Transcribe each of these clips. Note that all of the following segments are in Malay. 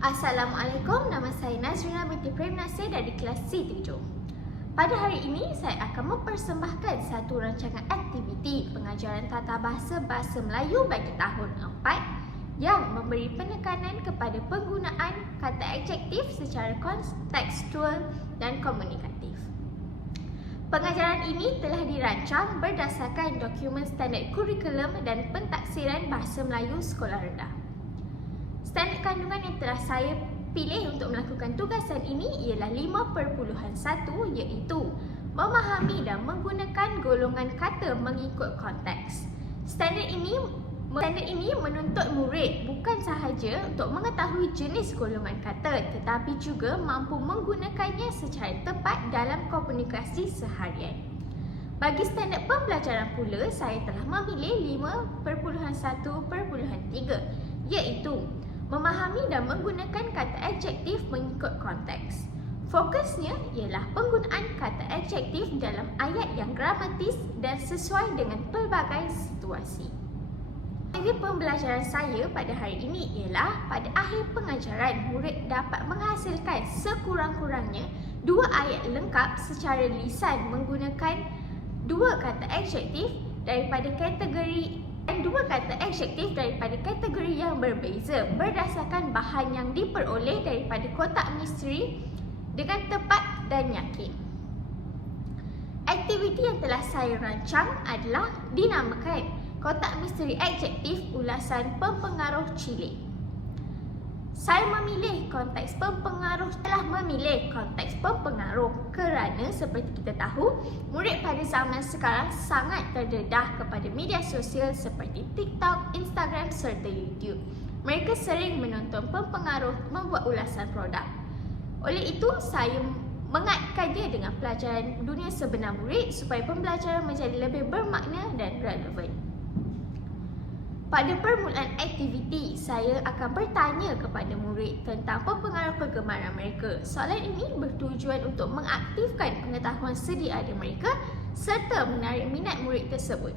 Assalamualaikum, nama saya Nazrina binti Prem Nasir dari kelas C7. Pada hari ini, saya akan mempersembahkan satu rancangan aktiviti pengajaran tata bahasa Bahasa Melayu bagi tahun 4 yang memberi penekanan kepada penggunaan kata adjektif secara kontekstual dan komunikatif. Pengajaran ini telah dirancang berdasarkan dokumen standard kurikulum dan pentaksiran Bahasa Melayu Sekolah Rendah. Standard kandungan yang telah saya pilih untuk melakukan tugasan ini ialah 5.1 iaitu memahami dan menggunakan golongan kata mengikut konteks. Standard ini menuntut murid bukan sahaja untuk mengetahui jenis golongan kata tetapi juga mampu menggunakannya secara tepat dalam komunikasi seharian. Bagi standard pembelajaran pula, saya telah memilih 5.1.3 iaitu memahami dan menggunakan kata adjektif mengikut konteks. Fokusnya ialah penggunaan kata adjektif dalam ayat yang gramatis dan sesuai dengan pelbagai situasi. Strategi pembelajaran saya pada hari ini ialah pada akhir pengajaran, murid dapat menghasilkan sekurang-kurangnya 2 ayat lengkap secara lisan menggunakan 2 kata adjektif daripada kategori yang berbeza berdasarkan bahan yang diperoleh daripada kotak misteri dengan tepat dan yakin. Aktiviti yang telah saya rancang adalah dinamakan kotak misteri adjektif ulasan pempengaruh cilik. Saya telah memilih konteks pempengaruh kerana seperti kita tahu, murid pada zaman sekarang sangat terdedah kepada media sosial seperti TikTok, Instagram serta YouTube. Mereka sering menonton pempengaruh membuat ulasan produk. Oleh itu, saya mengaitkannya dengan pelajaran dunia sebenar murid supaya pembelajaran menjadi lebih bermakna dan relevan. Pada permulaan aktiviti, saya akan bertanya kepada murid tentang pempengaruh kegemaran mereka. Soalan ini bertujuan untuk mengaktifkan pengetahuan sedia ada mereka serta menarik minat murid tersebut.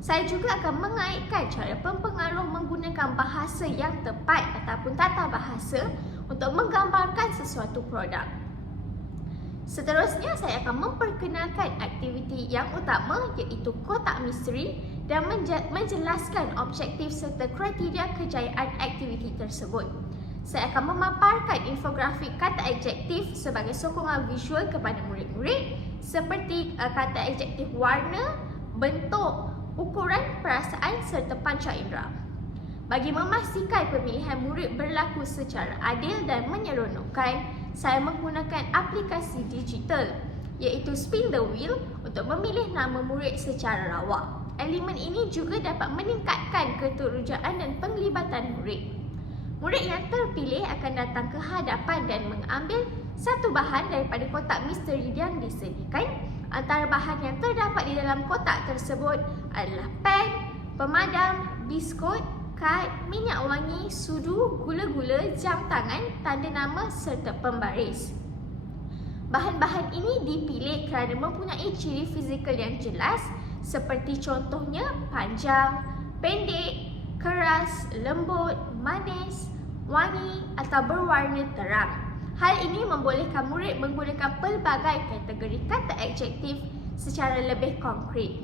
Saya juga akan mengaitkan cara pempengaruh menggunakan bahasa yang tepat ataupun tata bahasa untuk menggambarkan sesuatu produk. Seterusnya, saya akan memperkenalkan aktiviti yang utama iaitu kotak misteri dan menjelaskan objektif serta kriteria kejayaan aktiviti tersebut. Saya akan memaparkan infografik kata adjektif sebagai sokongan visual kepada murid-murid seperti kata adjektif warna, bentuk, ukuran, perasaan serta panca indera. Bagi memastikan pemilihan murid berlaku secara adil dan menyeronokkan, saya menggunakan aplikasi digital iaitu Spin the Wheel untuk memilih nama murid secara rawak. Elemen ini juga dapat meningkatkan keterujaan dan penglibatan murid. Murid yang terpilih akan datang ke hadapan dan mengambil satu bahan daripada kotak misteri yang disediakan. Antara bahan yang terdapat di dalam kotak tersebut adalah pen, pemadam, biskut, kad, minyak wangi, sudu, gula-gula, jam tangan, tanda nama serta pembaris. Bahan-bahan ini dipilih kerana mempunyai ciri fizikal yang jelas seperti contohnya panjang, pendek, keras, lembut, manis, wangi atau berwarna terang. Hal ini membolehkan murid menggunakan pelbagai kategori kata adjektif secara lebih konkret.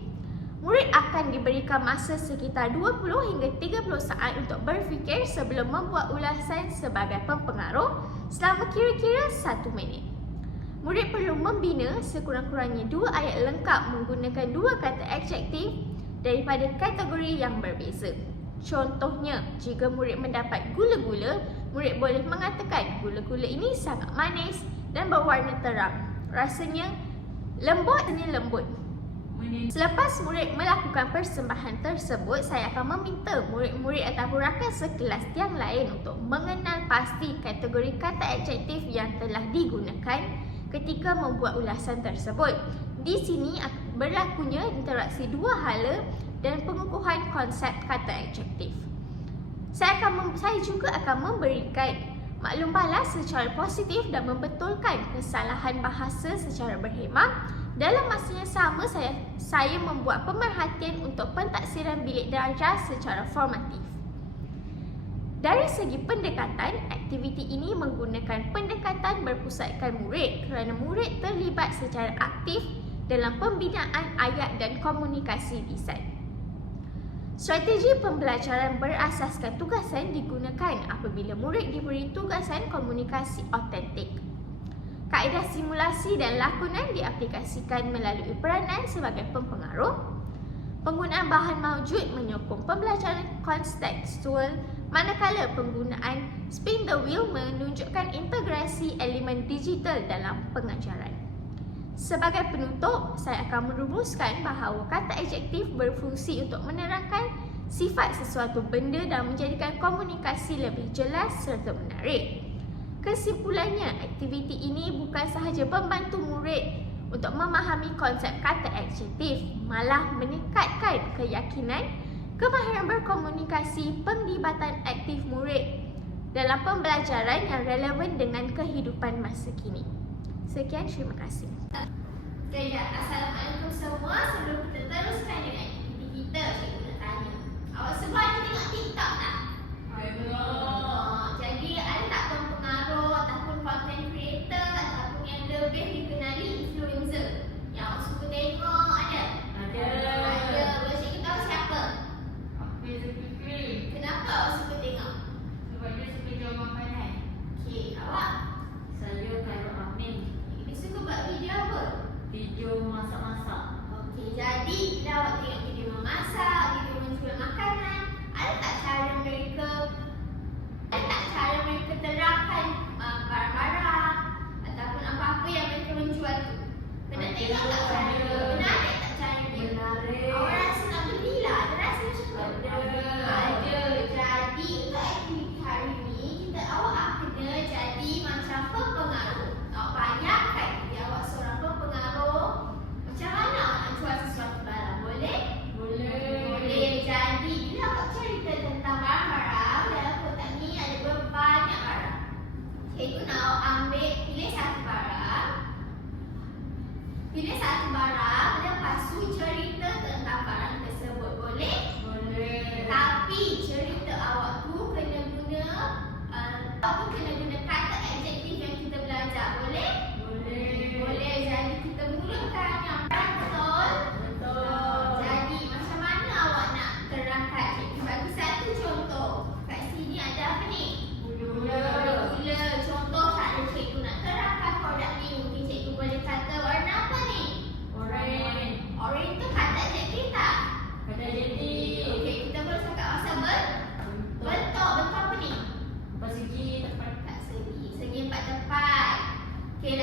Murid akan diberikan masa sekitar 20 hingga 30 saat untuk berfikir sebelum membuat ulasan sebagai pempengaruh selama kira-kira 1 minit. Murid perlu membina sekurang-kurangnya 2 ayat lengkap menggunakan 2 kata adjektif daripada kategori yang berbeza. Contohnya, jika murid mendapat gula-gula, murid boleh mengatakan gula-gula ini sangat manis dan berwarna terang. Rasanya lembut. Selepas murid melakukan persembahan tersebut, saya akan meminta murid-murid ataupun rakan sekelas yang lain untuk mengenal pasti kategori kata adjektif yang telah digunakan ketika membuat ulasan tersebut. Di sini berlakunya interaksi dua hala dan pengukuhan konsep kata adjektif. Saya juga akan memberikan maklum balas secara positif dan membetulkan kesalahan bahasa secara berhemah. Dalam masa yang sama, saya membuat pemerhatian untuk pentaksiran bilik darjah secara formatif. Dari segi pendekatan, aktiviti ini menggunakan pendekatan berpusatkan murid kerana murid terlibat secara aktif dalam pembinaan ayat dan komunikasi lisan. Strategi pembelajaran berasaskan tugasan digunakan apabila murid diberi tugasan komunikasi autentik. Kaedah simulasi dan lakonan diaplikasikan melalui peranan sebagai pempengaruh. Penggunaan bahan maujud menyokong pembelajaran kontekstual, manakala penggunaan spin the wheel menunjukkan integrasi elemen digital dalam pengajaran. Sebagai penutup, saya akan merumuskan bahawa kata adjektif berfungsi untuk menerangkan sifat sesuatu benda dan menjadikan komunikasi lebih jelas serta menarik. Kesimpulannya, aktiviti ini bukan sahaja membantu murid untuk memahami konsep kata adjektif, malah meningkatkan keyakinan, kemahiran berkomunikasi, penglibatan aktif murid dalam pembelajaran yang relevan dengan kehidupan masa kini. Sekian, terima kasih. Okay, Assalamualaikum semua. Sebelum kita teruskan dengan aktiviti kita, cikgu nak tanya, awak semua ada tengok TikTok tak? Jadi ada tak pempengaruh ataupun content creator ataupun yang lebih dikenali influencer yang awak suka tengok ada? Ada. Boleh cikgu tahu siapa? Kenapa awak suka tengok? Sebab dia suka jual makanan. Okay, awak? Saya Khairul Amin. Dia suka buat video apa? Video masak-masak. Okey, jadi bila awak tengok video memasak, video menjual makanan, ada tak cara mereka terapkan barang-barang ataupun apa-apa yang mereka menjual tu? Pernah tengok tak cara dia? Menarik tak cara dia? Menarik. Awak rasa nak belilah? Ada rasa macam tu? Ada. Jadi untuk aktiviti hari ni, awak kena jadi macam pempengaruh. Awak bayangkan jadi awak seorang pempengaruh. Macam mana awak nak jual sesuatu barang? Boleh? Boleh. Jadi bila awak cerita tentang barang-barang, dalam kotak ni ada banyak barang. Cikgu nak awak ambil, pilih satu barang. Lepas tu cerita tentang barang tersebut. Boleh? Tapi cerita awak tu kena guna kata adjektif yang kita belajar. Boleh? Boleh. Jadi kita mulakan yang betul. Jadi macam mana awak nak terangkan? Cikgu bagi satu contoh. Kat sini ada apa ni? Gula. Contoh cara cikgu nak terangkan produk ni. Mungkin cikgu boleh kata warna apa ni? Orange tu kata adjektif tak? Okey, kita boleh cakap pasal bentuk apa ni? Persegi tepat. Tak segi empat tepat. Okey,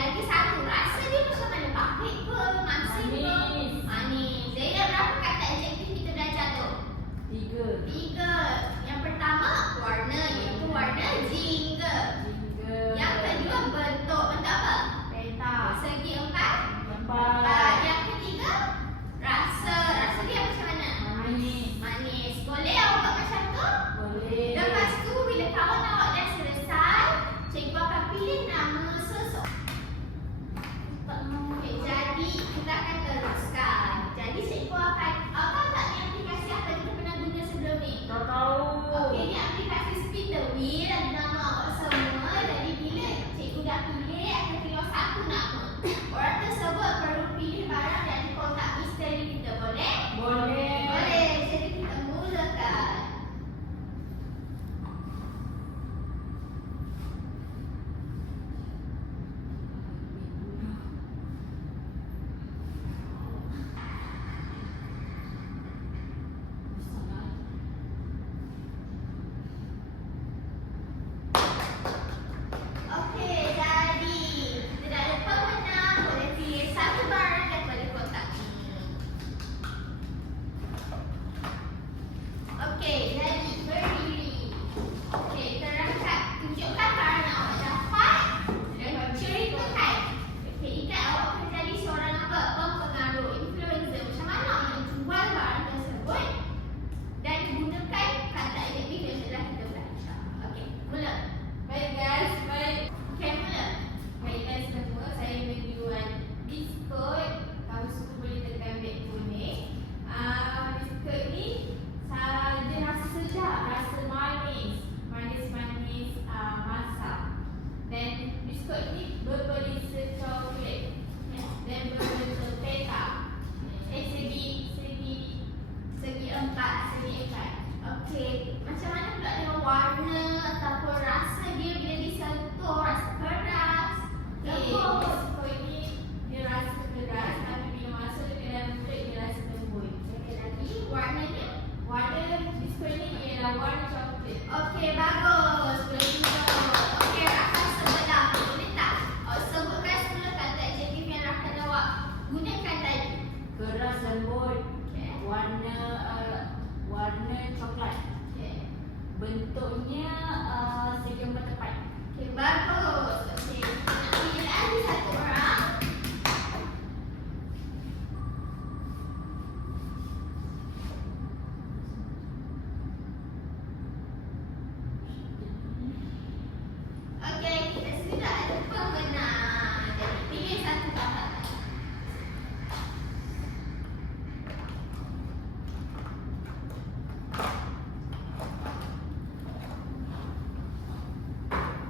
satu pemenang. Jadi pilih satu bahagian.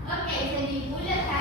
Okey, jadi mulakan.